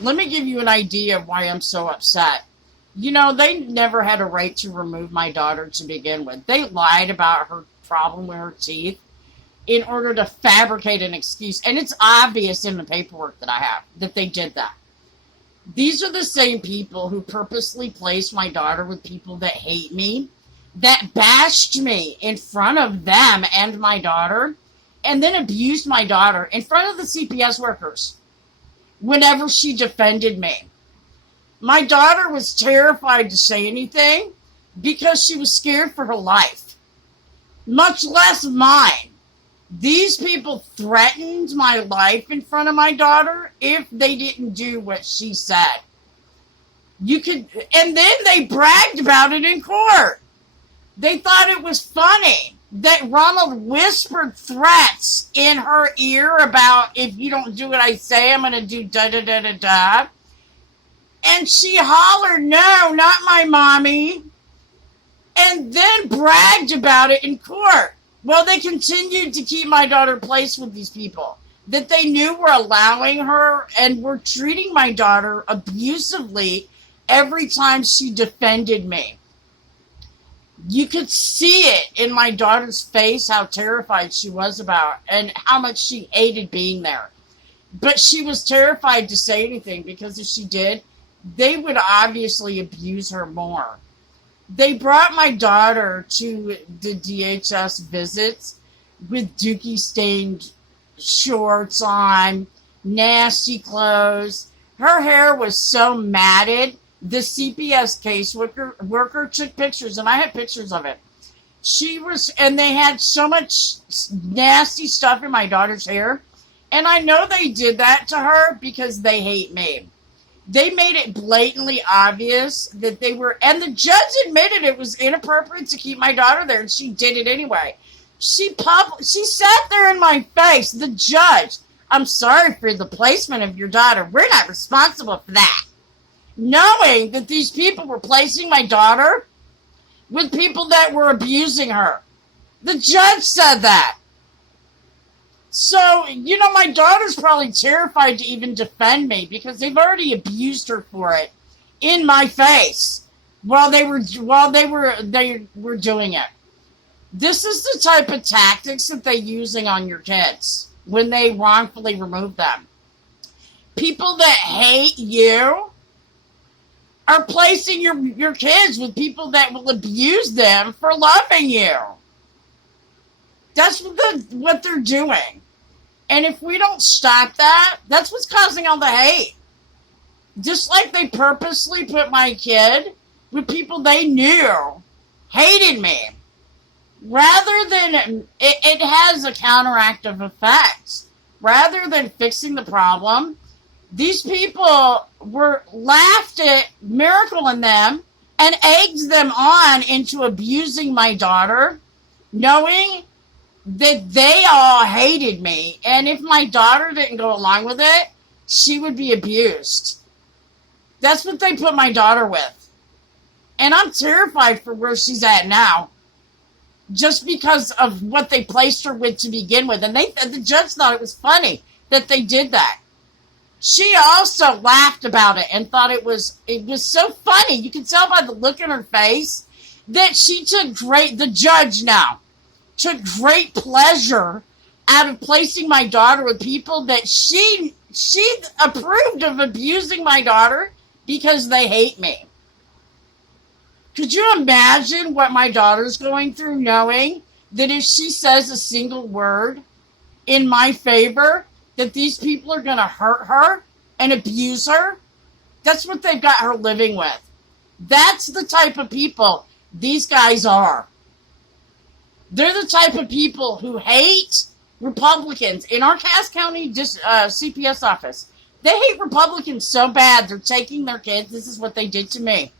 Let me give you an idea of why I'm so upset. You know, they never had a right to remove my daughter to begin with. They lied about her problem with her teeth in order to fabricate an excuse. And it's obvious in the paperwork that I have that they did that. These are the same people who purposely placed my daughter with people that hate me, that bashed me in front of them and my daughter, and then abused my daughter in front of the CPS workers whenever she defended me. My daughter was terrified to say anything because she was scared for her life, much less mine. These people threatened my life in front of my daughter if they didn't do what she said. And then they bragged about it in court. They thought it was funny that Ronald whispered threats in her ear about, if you don't do what I say, I'm going to do da-da-da-da-da. And she hollered, no, not my mommy, and then bragged about it in court. Well, they continued to keep my daughter placed with these people that they knew were allowing her and were treating my daughter abusively every time she defended me. You could see it in my daughter's face how terrified she was about and how much she hated being there. But she was terrified to say anything because if she did, they would obviously abuse her more. They brought my daughter to the DHS visits with dookie-stained shorts on, nasty clothes. Her hair was so matted. The CPS worker took pictures, and I had pictures of it. And they had so much nasty stuff in my daughter's hair. And I know they did that to her because they hate me. They made it blatantly obvious that they were, and the judge admitted it was inappropriate to keep my daughter there, and she did it anyway. She sat there in my face, the judge, I'm sorry for the placement of your daughter. We're not responsible for that. Knowing that these people were placing my daughter with people that were abusing her. The judge said that. So, you know, my daughter's probably terrified to even defend me because they've already abused her for it in my face while they were doing it. This is the type of tactics that they're using on your kids when they wrongfully remove them. People that hate you are placing your kids with people that will abuse them for loving you. That's what they're doing. And if we don't stop that, that's what's causing all the hate. Just like they purposely put my kid with people they knew hated me. Rather than, it has a counteractive effect. Rather than fixing the problem, these people were laughed at Miracle in them and egged them on into abusing my daughter, knowing that they all hated me. And if my daughter didn't go along with it, she would be abused. That's what they put my daughter with. And I'm terrified for where she's at now. Just because of what they placed her with to begin with. And the judge thought it was funny that they did that. She also laughed about it and thought it was so funny. You can tell by the look in her face that the judge now took great pleasure out of placing my daughter with people that she approved of abusing my daughter because they hate me. Could you imagine what my daughter's going through knowing that if she says a single word in my favor, that these people are going to hurt her and abuse her? That's what they've got her living with. That's the type of people these guys are. They're the type of people who hate Republicans. In our Cass County CPS office, they hate Republicans so bad, they're taking their kids. This is what they did to me.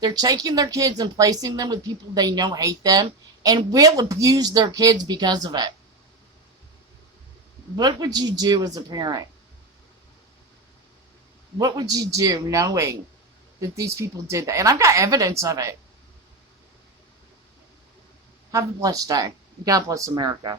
They're taking their kids and placing them with people they know hate them and will abuse their kids because of it. What would you do as a parent? What would you do knowing that these people did that? And I've got evidence of it. Have a blessed day. God bless America.